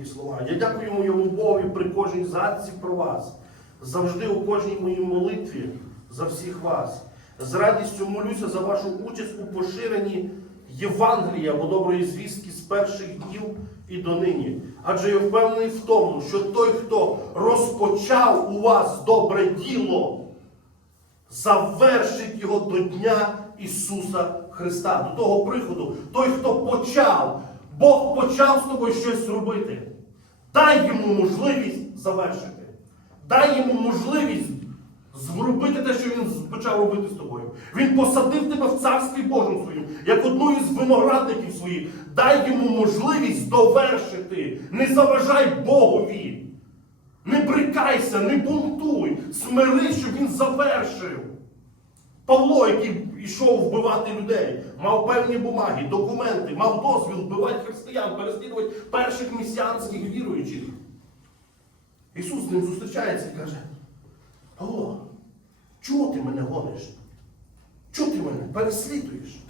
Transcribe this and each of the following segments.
Павло слова. Я дякую моєму Богові при кожній згадці про вас, завжди у кожній моїй молитві за всіх вас. З радістю молюся за вашу участь у поширенні Євангелія або доброї звістки з перших днів і донині. Адже я впевнений в тому, що той, хто розпочав у вас добре діло, завершить його до Дня Ісуса Христа, до того приходу. Той, хто почав, Бог почав з тобою щось робити. Дай йому можливість завершити. Дай йому можливість зробити те, що він почав робити з тобою. Він посадив тебе в царстві Божому своїм, як одну із виноградників своїх. Дай йому можливість довершити. Не заважай Богові. Не брикайся, не бунтуй, смири, щоб він завершив. Павло, який йшов вбивати людей, мав певні бумаги, документи, мав дозвіл вбивати християн, переслідувати перших місіанських віруючих. Ісус з ним зустрічається і каже: Павло, чого ти мене гониш? Чого ти мене переслідуєш?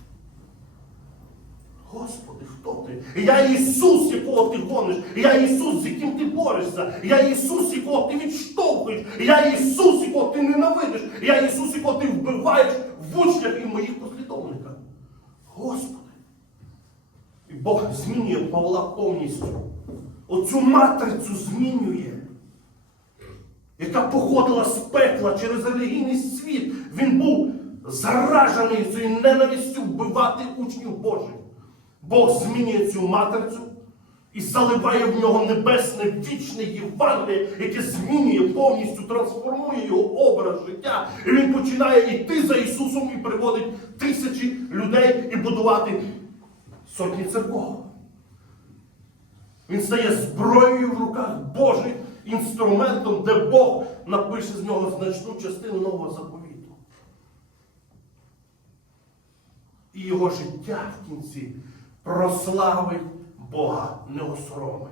Господи, хто ти? Я Ісус, якого ти гониш, я Ісус, з яким ти борешся, я Ісус, якого ти відштовхуєш, я Ісус, якого ти ненавидиш, я Ісус, якого ти вбиваєш в учнях і в моїх послідовниках. Господи. І Бог змінює Павла повністю. Оцю матрицю змінює, яка походила з пекла через релігійний світ. Він був заражений цією ненавистю вбивати учнів Божих. Бог змінює цю матрицю і заливає в нього небесне вічне Євангеліє, яке змінює повністю, трансформує його образ життя. І він починає йти за Ісусом і приводить тисячі людей і будувати сотні церков. Він стає зброєю в руках Божих, інструментом, де Бог напише з нього значну частину нового заповіту. І його життя в кінці прославить Бога, не осоромить.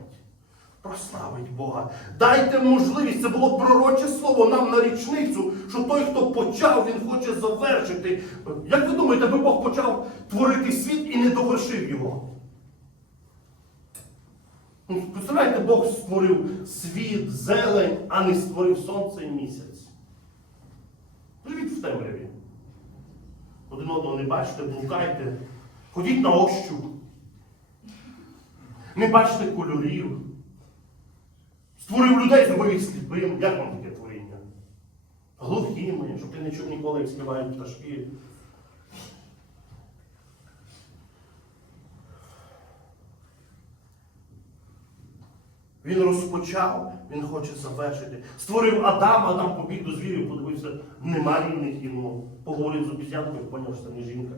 Прославить Бога. Дайте можливість, це було пророче слово нам на річницю, що той, хто почав, він хоче завершити. Як ви думаєте, аби Бог почав творити світ і не довершив його? Ну, Представляєте, Бог створив світ, зелень, а не створив сонце і місяць. Живіть в темряві. Один одного не бачите, блукайте, ходіть на ощуп. Не бачите кольорів. Створив людей, зробив їх сліпим. Як вам таке творіння? Глухими, щоб ти не чув ніколи, як співають пташки. Він розпочав, він хоче завершити. Створив Адам, Адам побіг до звірів, подивився, нема рівних йому. Поговорив з обіцянкою, поняв, що це не жінка.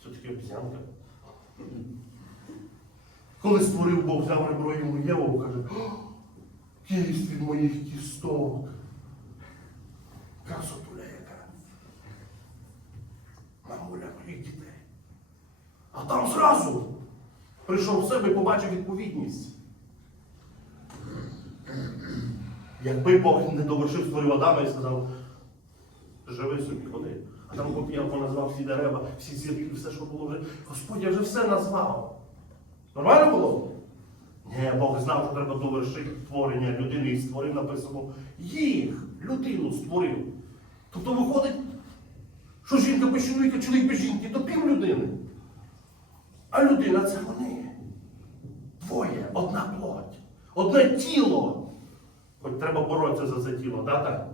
Все-таки обіцянка. Коли створив Бог, взяв ребро йому Єву, каже, «О, кість від моїх кісток. Красотуля яка. Мамуля моїх дітей. А там зразу прийшов в себе і побачив відповідність. Якби Бог не довершив створив Адама і сказав, живи собі, ходи. А там поп'яв, поназвав всі дерева, всі зірки, все, що було вже. Господь, я вже все назвав. Нормально було? Ні, Бог знав, що треба довершити творення людини і створив, написано, їх, людину створив. Тобто виходить, що жінка без чоловіка, чоловік без жінки, то пів людини. А людина це вони. Двоє, одна плоть, одне тіло. Хоч треба боротися за це тіло, да, так?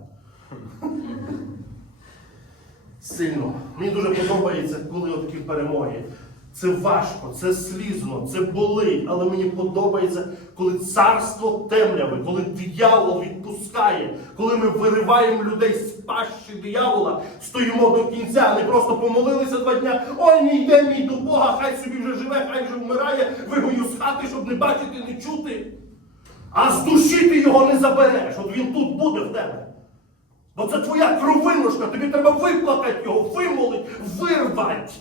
Сильно. Мені дуже подобається, коли такі перемоги. Це важко, це слізно, це болить, але мені подобається, коли царство темряви, коли диявол відпускає, коли ми вириваємо людей з пащі диявола, стоїмо до кінця, а не просто помолилися два дня, ой, не йде мій до Бога, хай собі вже живе, хай вже вмирає, вигоню з хати, щоб не бачити, не чути. А з душі ти його не забереш. От він тут буде в тебе. Бо це твоя кровинушка, тобі треба виплакати його, вимолити, вирвати.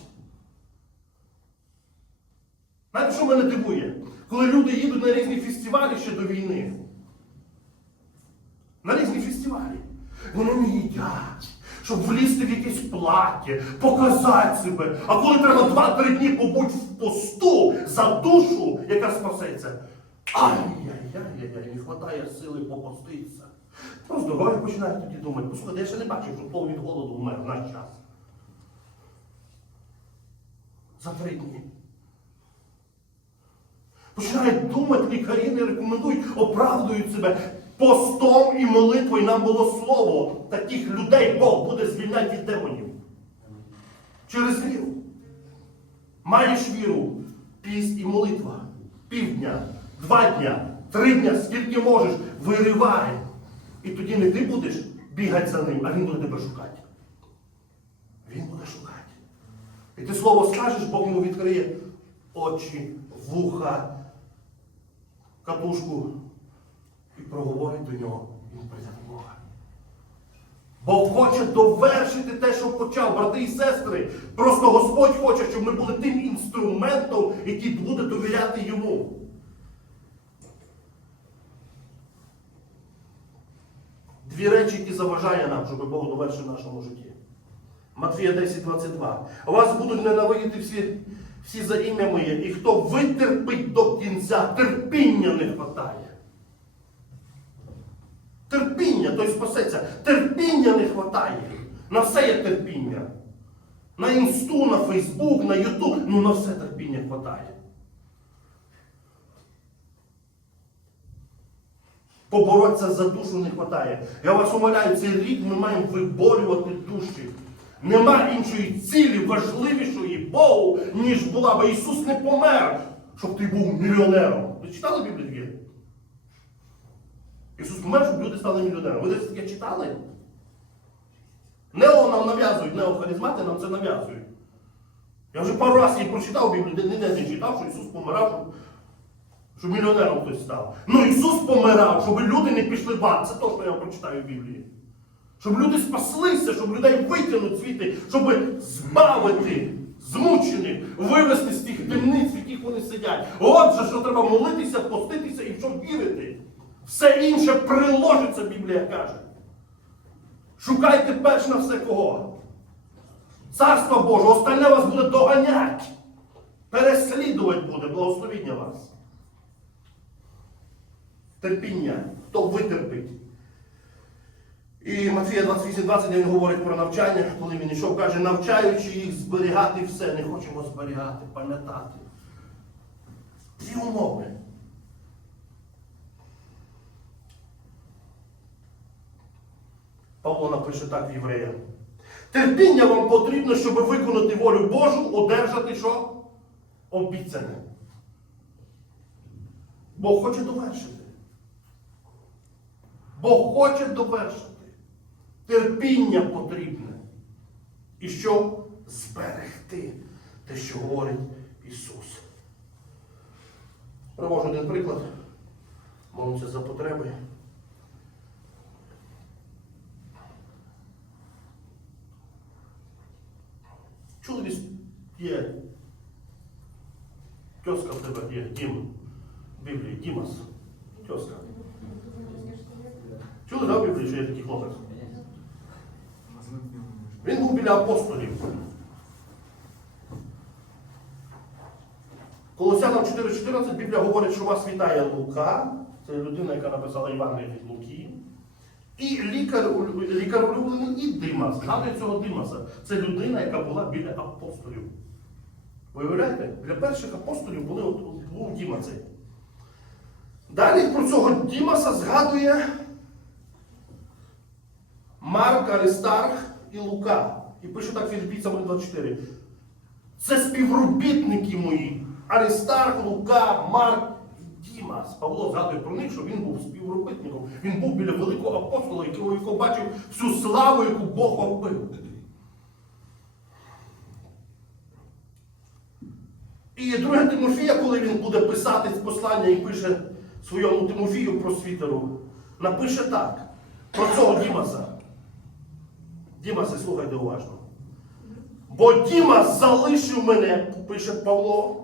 Знаєте, що мене дивує? Коли люди їдуть на різні фестивалі ще до війни. На різні фестивалі. Вони не їдять, щоб влізти в якесь плаття, показати себе. А коли треба два-три дні побути в посту за душу, яка спасеться, ай-яй-яй-яй, не вистачає сили попоститися. Ну, здоров'я починають тоді думати, послухайте, я ще не бачив, що пол від голоду вмер в наш час. За три дні. Починають думати, лікарі не рекомендують, оправдують себе постом і молитвою. Нам було слово. Таких людей Бог буде звільняти від демонів. Через віру. Маєш віру, піст і молитва. Півдня, два дня, три дня, скільки можеш, виривай. І тоді не ти будеш бігати за ним, а він буде тебе шукати. Він буде шукати. І ти слово скажеш, Бог йому відкриє очі, вуха, катушку і проговорить до нього. Він прийде до Бога. Бог хоче довершити те, що почав, брати і сестри. Просто Господь хоче, щоб ми були тим інструментом, який буде довіряти йому. Дві речі, які заважає нам, щоб Бог довершив в нашому житті. Матвія 10, 22. Вас будуть ненавидіти всі, всі за ім'я моє, і хто витерпить до кінця, терпіння не хватає. Терпіння, той спасеться. Терпіння не хватає. На все є терпіння. На інсту, на Фейсбук, на Ютуб, ну на все терпіння хватає. Поборотися за душу не вистачає. Я вас умоляю, цей рік ми маємо виборювати душі. Нема іншої цілі важливішої Богу, ніж була, бо Ісус не помер, щоб ти був мільйонером. Ви читали Біблію? Ісус помер, щоб люди стали мільйонерами. Ви десь таке читали? Нео нам нав'язують, неохаризмати нам це нав'язують. Я вже пару разів прочитав Біблію, ніде не читав, що Ісус помирав, щоб, щоб мільйонером хтось став. Ну Ісус помирав, щоб люди не пішли в ад. Це то, що я прочитаю в Біблії. Щоб люди спаслися, щоб людей витягнути звідти, щоб збавити змучених, вивести з тих темниць, в яких вони сидять. Отже, що треба молитися, поститися і в що вірити. Все інше приложиться, Біблія каже. Шукайте перш на все кого. Царство Боже, остальне вас буде доганяти. Переслідувати буде благословіння вас. Терпіння, хто витерпить. І Матфія 28.20 він говорить про навчання, коли він йшов, каже, навчаючи їх зберігати все, не хочемо зберігати, пам'ятати. Дві умови. Павло напише так в євреям. Терпіння вам потрібно, щоб виконати волю Божу, одержати що? Обіцяне. Бог хоче довершити. Бог хоче довершити. Терпіння потрібне. І що? Зберегти те, що говорить Ісус. Привожу один приклад. Молимося за потреби. Десь є тьоска в тебе є, Дім. Біблії, Дімас. Тьоска. Чули, да, в Біблії, що є такий хлопець? Він був біля апостолів. Колосянам 4.14 Біблія говорить, що вас вітає Лука, це людина, яка написала Євангеліє від Луки. І лікар, лікар улюблений і Димас. Згадує цього Димаса. Це людина, яка була біля апостолів. Ви уявляєте? Для перших апостолів були, от, був Діма цей. Далі про цього Дімаса згадує Марк, Аристарх і Лука. І пише так Філіппійцям 24. Це співробітники мої. Аристарх, Лука, Марк і Дімас. Павло згадує про них, що він був співробітником. Він був біля великого апостола, якого бачив всю славу, яку Бог робив. І друге Тимофія, коли він буде писати послання і пише своєму Тимофію про світеру, напише так. Про цього Дімаса. Дімасе, слухайте уважно. Бо Дімас залишив мене, пише Павло,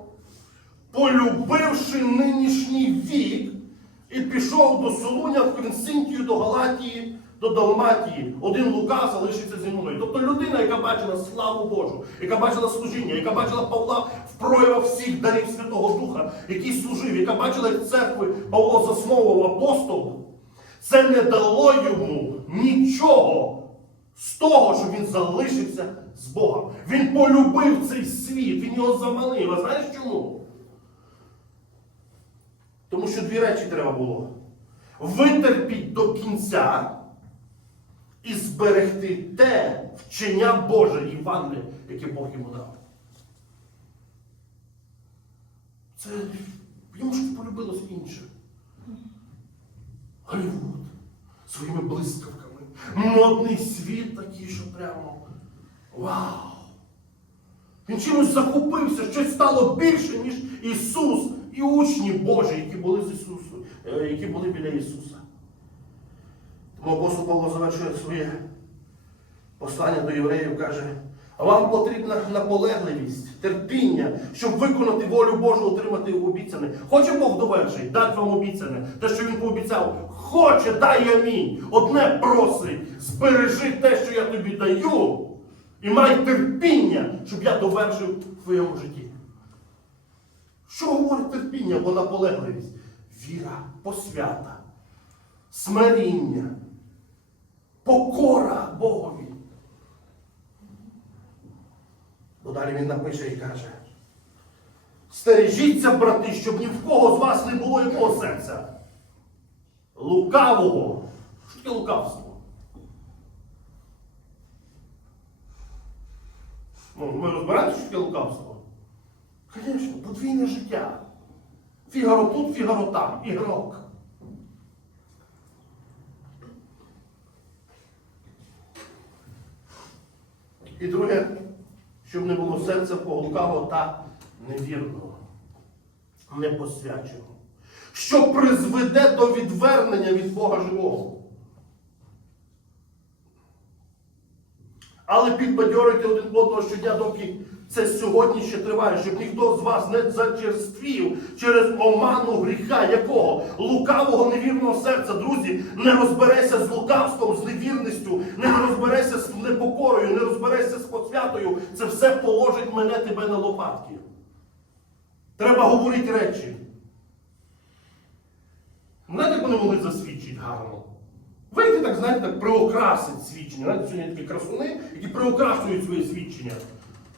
полюбивши нинішній вік, і пішов до Солуня в Консинтію, до Галатії, до Далматії, один Лука залишиться зі мною. Тобто людина, яка бачила славу Божу, яка бачила служіння, яка бачила Павла в проявах всіх дарів Святого Духа, який служив, яка бачила, як церкви Павло засновував апостол, це не дало йому нічого з того, що він залишився з Богом. Він полюбив цей світ, він його замалив. А знаєш чому? Тому що дві речі треба було. Витерпіть до кінця і зберегти те вчення Боже Євангелія, яке Бог йому дав. Це йому ж полюбилось інше. Голлівуд своїми блискавками. Модний світ такий, що прямо. Вау! Він чимось захопився, щось стало більше, ніж Ісус і учні Божі, які були з Ісусом, е, які були біля Ісуса. Тому апостол Павло завершує своє послання до євреїв, каже, а вам потрібна наполегливість, терпіння, щоб виконати волю Божу, отримати обіцяне. Хоче Бог довершить, дати вам обіцяне, те, що він пообіцяв. Хоче, дай амінь. Одне просить, збережи те, що я тобі даю, і май терпіння, щоб я довершив в твоєму житті. Що говорить терпіння або наполегливість? Віра, посвята, смиріння, покора Богові. Бо далі він напише і каже: Стережіться, брати, щоб ні в кого з вас не було якого серця. Лукавого. Що таке лукавство? Ну, ми розбираємося, що таке лукавство? Звісно, подвійне життя. Фігаро тут, фігаро там, ігрок. І друге, щоб не було серця в кого лукавого та невірного, непосвяченого, що призведе до відвернення від Бога живого. Але підбадьорюйте один одного щодня, доки це сьогодні ще триває, щоб ніхто з вас не зачерствів через оману гріха, якого лукавого невірного серця, друзі, не розбереся з лукавством, з невірністю, не розбереся з непокорою, не розбереся з посвятою. Це все положить мене тебе на лопатки. Треба говорити речі. Знаєте, як вони могли засвідчити гарно? Вийти так, знаєте, так приокрасить свідчення. Знаєте, сьогодні такі красуни, які приокрашують свої свідчення.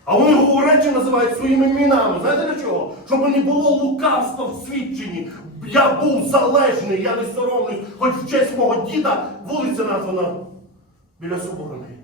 А вони говорять, речі називають своїми іменами. Знаєте для чого? Щоб не було лукавства в свідченні. Я був залежний, я не соромлюсь, хоч в честь мого діда вулиця названа біля Соборної.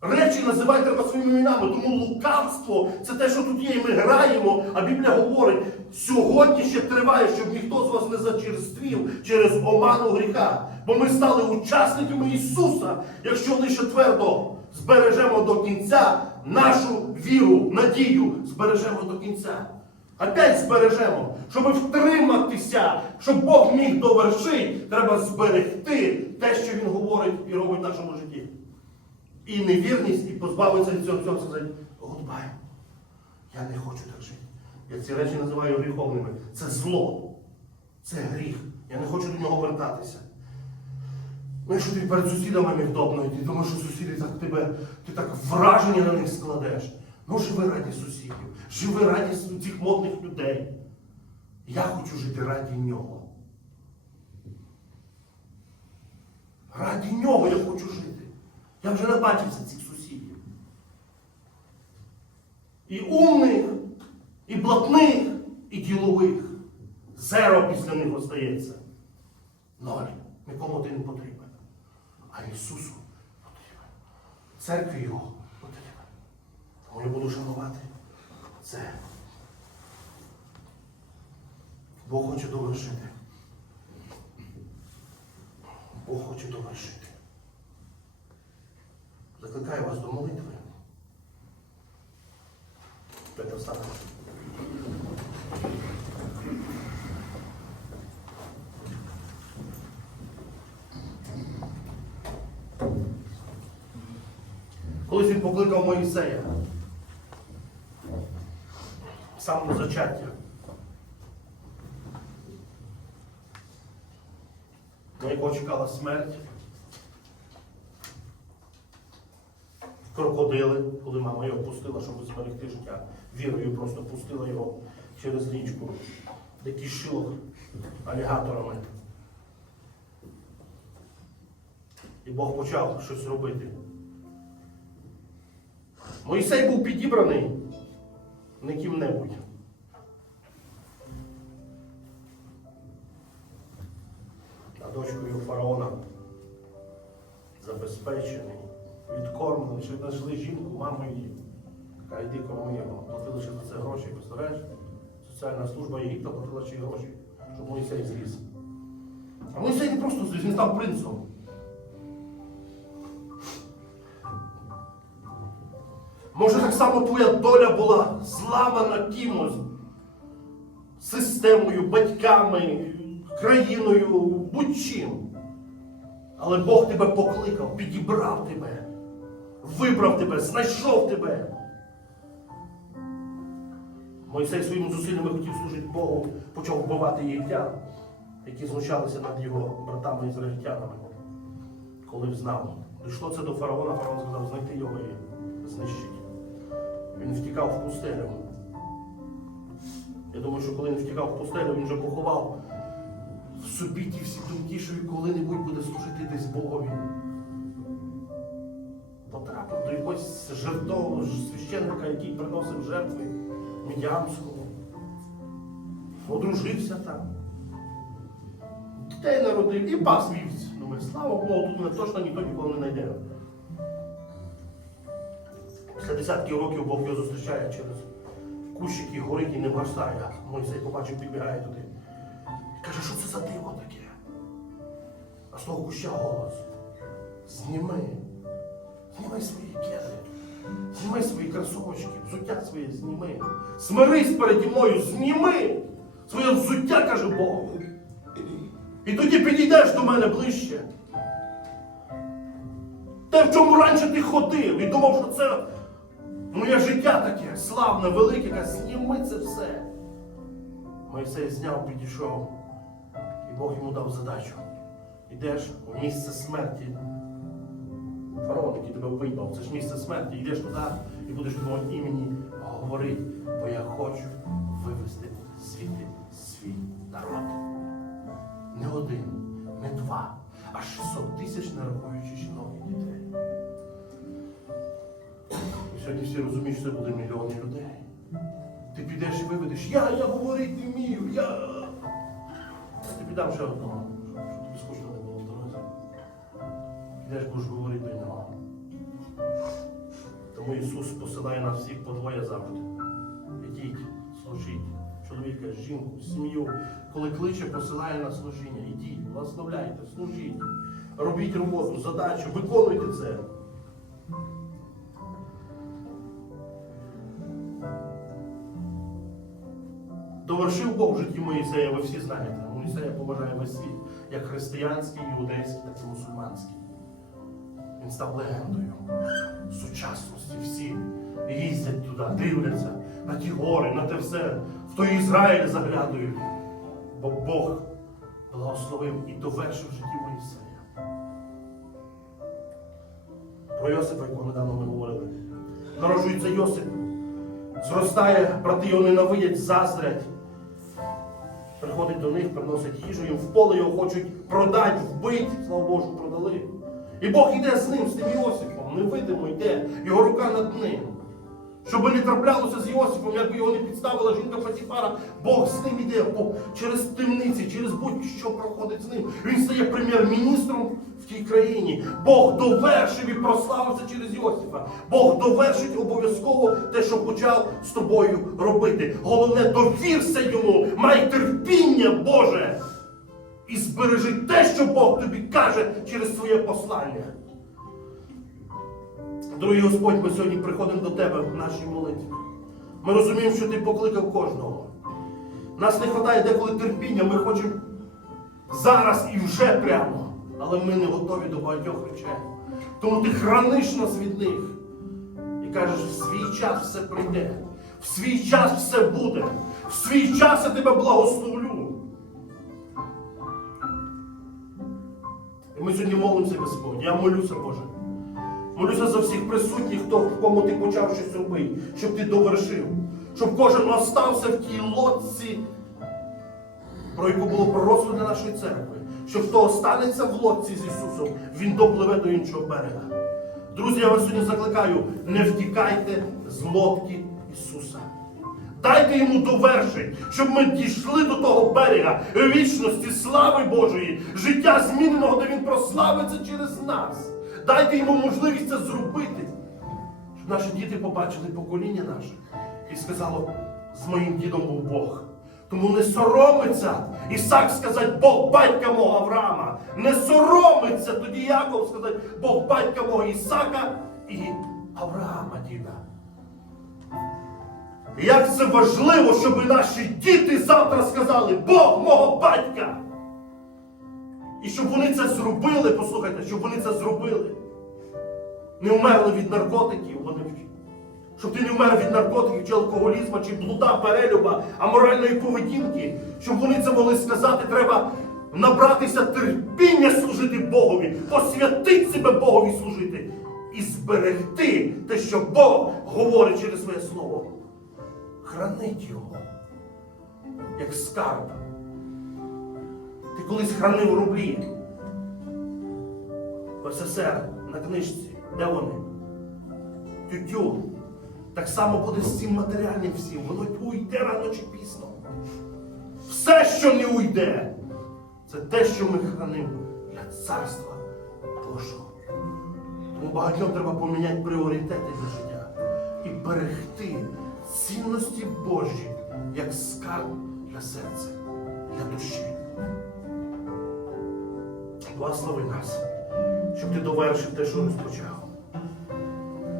Речі називай треба своїми іменами, тому лукавство це те, що тут є, і ми граємо, а Біблія говорить, сьогодні ще триває, щоб ніхто з вас не зачерствів через оману гріха. Бо ми стали учасниками Ісуса, якщо лише твердо збережемо до кінця нашу віру, надію, збережемо до кінця. Опять збережемо, щоб втриматися, щоб Бог міг довершити, треба зберегти те, що Він говорить і робить в нашому житті і невірність, і позбавитися від цього всього сказати, гудбай. Я не хочу так жити. Я ці речі називаю гріховними. Це зло. Це гріх. Я не хочу до нього вертатися. Ну, якщо ти перед сусідами невдобно, і ти думаєш, що сусіди так тебе, ти так враження на них складеш. Ну, живи раді сусідів, живи раді цих модних людей. Я хочу жити раді нього. Раді нього я хочу жити. Я вже набачився цих сусідів. І умних, і блатних, і ділових. Зеро після них остається. Ноль. Нікому ти не потрібен. А Ісусу потрібен. Церкві Його потрібен. Тому я буду шанувати це. Бог хоче довершити. Бог хоче довершити. Закликаю вас до молитви. Давайте встанемо. Колись він покликав Моїсея. В зачаття. на якого чекала смерть. Крокодили, коли мама його пустила, щоб зберегти життя. Вірою просто пустила його через річку, де кишило алігаторами. І Бог почав щось робити. Мойсей був підібраний не ким-небудь. А дочкою фараона забезпечений, відкормлений, ще знайшли жінку, маму її. Така йди корми. Платили ще за це гроші, представляєш? Соціальна служба Єгипта платила ще й гроші, щоб Мойсей зліз. А Мойсей не просто зліз, він став принцом. Може так само твоя доля була зламана кимось, системою, батьками, країною, будь-чим. Але Бог тебе покликав, підібрав тебе, вибрав тебе, знайшов тебе. Мойсей своїми зусиллями хотів служити Богу, почав вбивати єгиптян, які знущалися над його братами ізраїльтянами. Коли взнав, дійшло це до фараона, фараон сказав, знайти його і знищити. Він втікав в пустелю. Я думаю, що коли він втікав в пустелю, він вже поховав в собі ті всі думки, що він коли-небудь буде служити десь Богові. Потрапив до якогось жертового священника, який приносив жертви Мідіамського. Одружився там. Дітей народив і пас вівць. Думаю, слава Богу, тут мене точно ніхто ніколи не знайде. Після десятків років Бог його зустрічає через кущики, горить і не вгасає. Мойсей побачив, підбігає туди. І каже, що це за диво таке? А з того куща голос. Зніми. Зніми свої кеди. Зніми свої кросовочки, взуття своє зніми. Смирись переді мною, зніми. Своє взуття, каже Бог. І тоді підійдеш до мене ближче. Те, в чому раніше ти ходив і думав, що це моє життя таке славне, велике, каже, зніми це все. Мойсей зняв, підійшов, і Бог йому дав задачу. Ідеш в місце смерті. Фараон, який тебе виймав, це ж місце смерті. Йдеш туди і будеш в моєму імені говорити, бо я хочу вивести звідти свій народ. Не один, не два, а 600 тисяч не рахуючи жінок і дітей. І сьогодні всі розуміють, що це буде мільйони людей. Ти підеш і виведеш, я, я говорити не вмію, я. Я тобі дам ще одного, Підеш будеш говорити до нього. Тому Ісус посилає нас всіх по двоє завжди. Ідіть, служіть. Чоловіка, жінку, сім'ю. Коли кличе, посилає на служіння. Ідіть, благословляйте, служіть. Робіть роботу, задачу, виконуйте це. Довершив Бог в житті Моїсея, ви всі знаєте. Моїсея поважає весь світ, як християнський, іудейський, так і мусульманський. Він став легендою сучасності. Всі їздять туди, дивляться на ті гори, на те все, в той Ізраїль заглядують. Бо Бог благословив і довершив житті Моїсея. Про Йосипа, якого недавно ми говорили. Народжується Йосип, зростає, брати його ненавидять, заздрять. Приходить до них, приносить їжу, їм в поле його хочуть продати, вбити, слава Богу, що продали. І Бог йде з ним, з тим Йосипом, невидимо йде, його рука над ним. Щоб не траплялося з Йосипом, якби його не підставила жінка Патіфара, Бог з ним іде по, через темниці, через будь-що проходить з ним. Він стає прем'єр-міністром в тій країні. Бог довершив і прославився через Йосипа. Бог довершить обов'язково те, що почав з тобою робити. Головне, довірся йому, май терпіння Боже. І збережи те, що Бог тобі каже через своє послання. Дорогий Господь, ми сьогодні приходимо до Тебе в нашій молитві. Ми розуміємо, що Ти покликав кожного. Нас не вистачає деколи терпіння, ми хочемо зараз і вже прямо. Але ми не готові до багатьох речей. Тому ти храниш нас від них. І кажеш, в свій час все прийде, в свій час все буде, в свій час я тебе благословлю. Ми сьогодні молимося, Господь. Я молюся, Боже. Молюся за всіх присутніх, хто кому ти почав щось робити, щоб ти довершив. Щоб кожен остався в тій лодці, про яку було пророцтво для нашої церкви. Що хто останеться в лодці з Ісусом, він допливе до іншого берега. Друзі, я вас сьогодні закликаю, не втікайте з лодки Ісуса. Дайте йому довершень, щоб ми дійшли до того берега вічності, слави Божої, життя зміненого, де Він прославиться через нас. Дайте йому можливість це зробити, щоб наші діти побачили покоління наше і сказало, з моїм дідом був Бог. Тому не соромиться Ісак сказати Бог батька мого Авраама. Не соромиться тоді Яков сказати Бог батька мого Ісака і Авраама діда. Як це важливо, щоб наші діти завтра сказали Бог мого батька. І щоб вони це зробили, послухайте, щоб вони це зробили. Не вмерли від наркотиків, вони щоб ти не вмер від наркотиків чи алкоголізму, чи блуда, перелюба, аморальної поведінки, щоб вони це могли сказати, треба набратися терпіння служити Богові, посвятити себе Богові служити і зберегти те, що Бог говорить через своє слово. Хранить його, як скарб. Ти колись хранив рублі СССР на книжці. Де вони? Тютюн. Так само буде з цим матеріальним всім. Воно уйде рано чи пізно. Все, що не уйде, це те, що ми хранимо для царства Божого. Тому багатьом треба поміняти пріоритети для життя і берегти цінності Божі як скарб для серця, для душі. Благослови нас, щоб ти довершив те, що розпочав.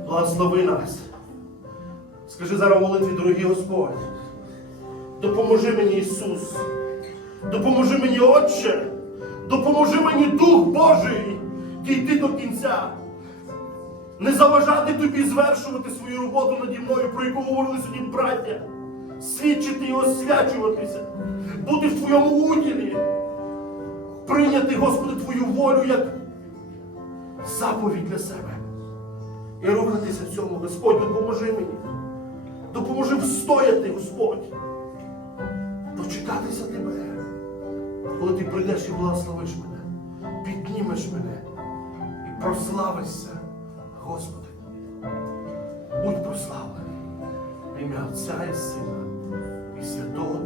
Благослови нас. Скажи зараз молитві, дорогий Господь. Допоможи мені, Ісус. Допоможи мені, Отче. Допоможи мені, Дух Божий, дійти до кінця. Не заважати тобі звершувати свою роботу наді мною, про яку говорили сьогодні браття. Свідчити і освячуватися, бути в твоєму уділі, прийняти, Господи, Твою волю як заповідь для себе. І рухатися в цьому, Господь, допоможи мені. Допоможи встояти, Господь. Дочекатися тебе. Коли ти прийдеш і благословиш мене, піднімеш мене і прославишся, Господи. Будь прославлений в ім'я Отця і Сина і Святого